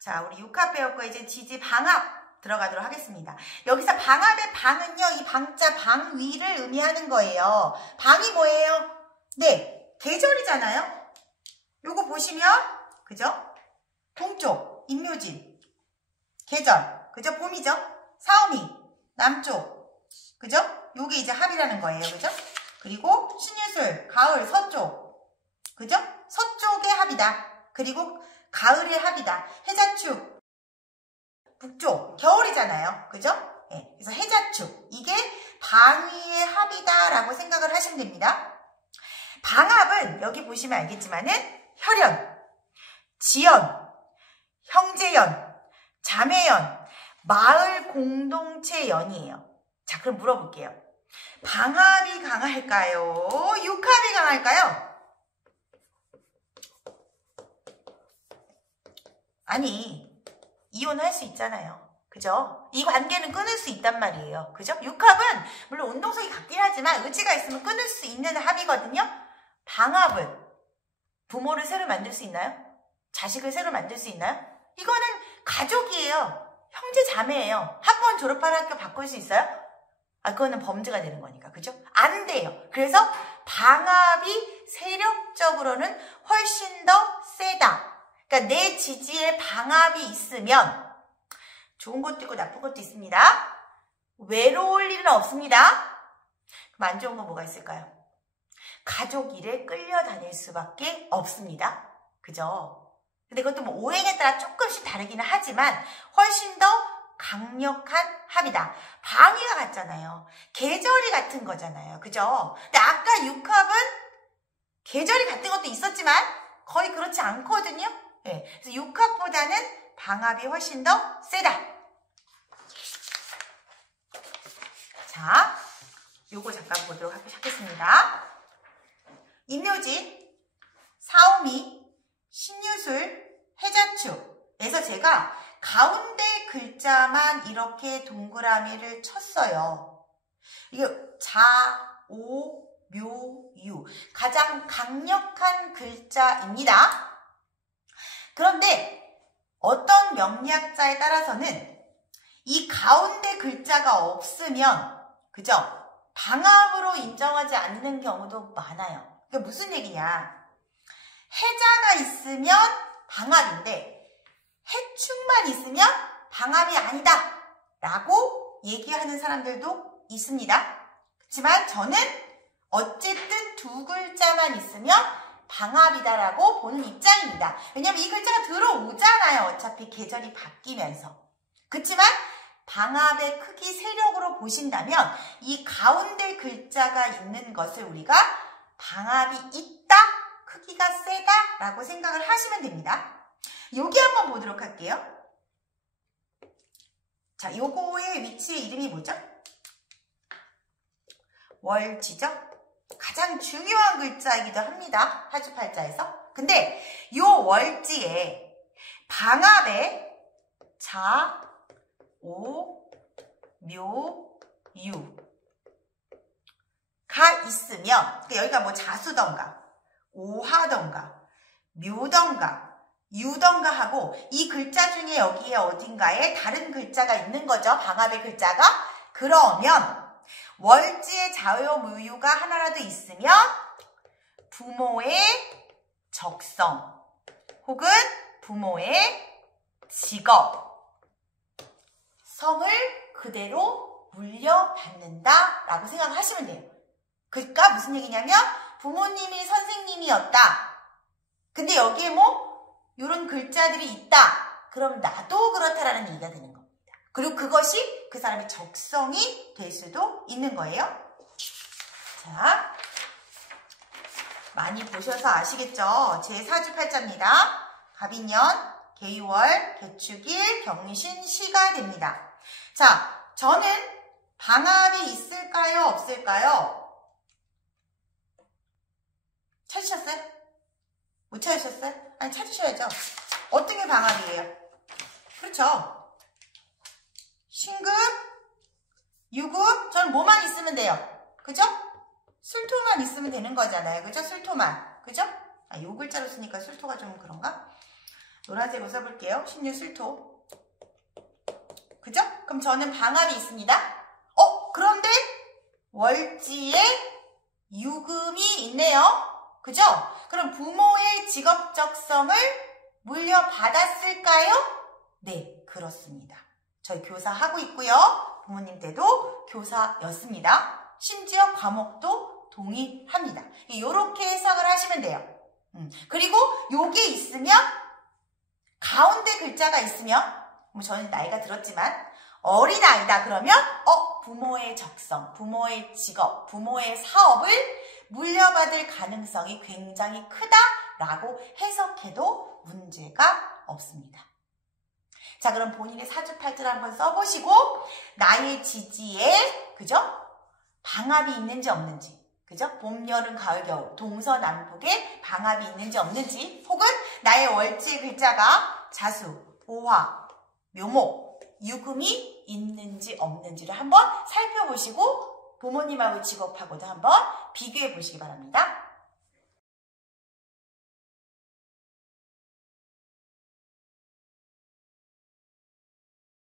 자, 우리 육합 배웠고 이제 지지 방합 들어가도록 하겠습니다. 여기서 방합의 방은요, 이 방자 방위를 의미하는 거예요. 방이 뭐예요? 네, 계절이잖아요. 요거 보시면, 그죠? 동쪽, 임묘진, 계절, 그죠? 봄이죠? 사오미, 남쪽, 그죠? 요게 이제 합이라는 거예요, 그죠? 그리고 신유술, 가을, 서쪽, 그죠? 서쪽의 합이다. 그리고 가을의 합이다. 해자축, 북쪽, 겨울이잖아요. 그죠? 네, 그래서 해자축, 이게 방위의 합이다라고 생각을 하시면 됩니다. 방합은 여기 보시면 알겠지만은 혈연, 지연, 형제연, 자매연, 마을 공동체 연이에요. 자, 그럼 물어볼게요. 방합이 강할까요? 육합이 강할까요? 아니, 이혼할 수 있잖아요. 그죠? 이 관계는 끊을 수 있단 말이에요. 그죠? 육합은 물론 운동성이 같긴 하지만 의지가 있으면 끊을 수 있는 합이거든요. 방합은 부모를 새로 만들 수 있나요? 자식을 새로 만들 수 있나요? 이거는 가족이에요. 형제 자매예요. 한 번 졸업한 학교 바꿀 수 있어요? 아, 그거는 범죄가 되는 거니까. 그죠? 안 돼요. 그래서 방합이 세력적으로는 훨씬 더 세다. 그러니까 내 지지에 방합이 있으면 좋은 것도 있고 나쁜 것도 있습니다. 외로울 일은 없습니다. 그럼 안 좋은 건 뭐가 있을까요? 가족 일에 끌려다닐 수밖에 없습니다. 그죠? 근데 그것도 뭐 오행에 따라 조금씩 다르기는 하지만 훨씬 더 강력한 합이다. 방위가 같잖아요. 계절이 같은 거잖아요. 그죠? 근데 아까 육합은 계절이 같은 것도 있었지만 거의 그렇지 않거든요. 네, 그래서 육합보다는 방합이 훨씬 더 세다. 자, 요거 잠깐 보도록 하겠습니다. 임묘진, 사오미, 신유술, 해자축에서 제가 가운데 글자만 이렇게 동그라미를 쳤어요. 이게 자, 오, 묘, 유. 가장 강력한 글자입니다. 그런데 어떤 명리학자에 따라서는 이 가운데 글자가 없으면, 그죠? 방합으로 인정하지 않는 경우도 많아요. 그게 무슨 얘기냐? 해자가 있으면 방합인데 해축만 있으면 방합이 아니다 라고 얘기하는 사람들도 있습니다. 그렇지만 저는 어쨌든 두 글자만 있으면 방합이다라고 보는 입장입니다. 왜냐면 이 글자가 들어오잖아요. 어차피 계절이 바뀌면서. 그렇지만 방합의 크기 세력으로 보신다면 이 가운데 글자가 있는 것을 우리가 방합이 있다, 크기가 세다라고 생각을 하시면 됩니다. 여기 한번 보도록 할게요. 자, 요거의 위치의 이름이 뭐죠? 월지죠? 가장 중요한 글자이기도 합니다. 사주팔자에서. 근데 요 월지에 방합에 자, 오, 묘, 유가 있으면 여기가 뭐 자수던가 오하던가 묘던가 유던가 하고 이 글자 중에 여기에 어딘가에 다른 글자가 있는 거죠. 방합의 글자가. 그러면 월지의 자요 무유가 하나라도 있으면 부모의 적성 혹은 부모의 직업, 성을 그대로 물려받는다 라고 생각하시면 돼요. 그러니까 무슨 얘기냐면 부모님이 선생님이었다. 근데 여기에 뭐 이런 글자들이 있다. 그럼 나도 그렇다라는 얘기가 되는 겁니다. 그리고 그것이 그 사람의 적성이 될 수도 있는 거예요. 자, 많이 보셔서 아시겠죠? 제 사주팔자입니다. 갑인년, 개유월, 개축일, 경신, 시가 됩니다. 자, 저는 방합이 있을까요? 없을까요? 찾으셨어요? 못 찾으셨어요? 아니, 찾으셔야죠. 어떤 게 방합이에요? 그렇죠. 신금, 유금, 저는 뭐만 있으면 돼요. 그죠? 술토만 있으면 되는 거잖아요. 그죠? 술토만. 그죠? 아, 요 글자로 쓰니까 술토가 좀 그런가? 노란색으로 써볼게요. 신유 술토. 그죠? 그럼 저는 방합이 있습니다. 그런데 월지에 유금이 있네요. 그죠? 그럼 부모의 직업적성을 물려받았을까요? 네, 그렇습니다. 저희 교사하고 있고요. 부모님 때도 교사였습니다. 심지어 과목도 동일합니다. 이렇게 해석을 하시면 돼요. 그리고 요게 있으면 가운데 글자가 있으면 저는 나이가 들었지만 어린아이다 그러면 부모의 적성, 부모의 직업, 부모의 사업을 물려받을 가능성이 굉장히 크다라고 해석해도 문제가 없습니다. 자, 그럼 본인의 사주팔자를 한번 써보시고 나의 지지에 그죠? 방합이 있는지 없는지, 그죠? 봄, 여름, 가을, 겨울 동서남북에 방합이 있는지 없는지, 혹은 나의 월지의 글자가 자수, 오화, 묘목, 유금이 있는지 없는지를 한번 살펴보시고 부모님하고 직업하고도 한번 비교해 보시기 바랍니다.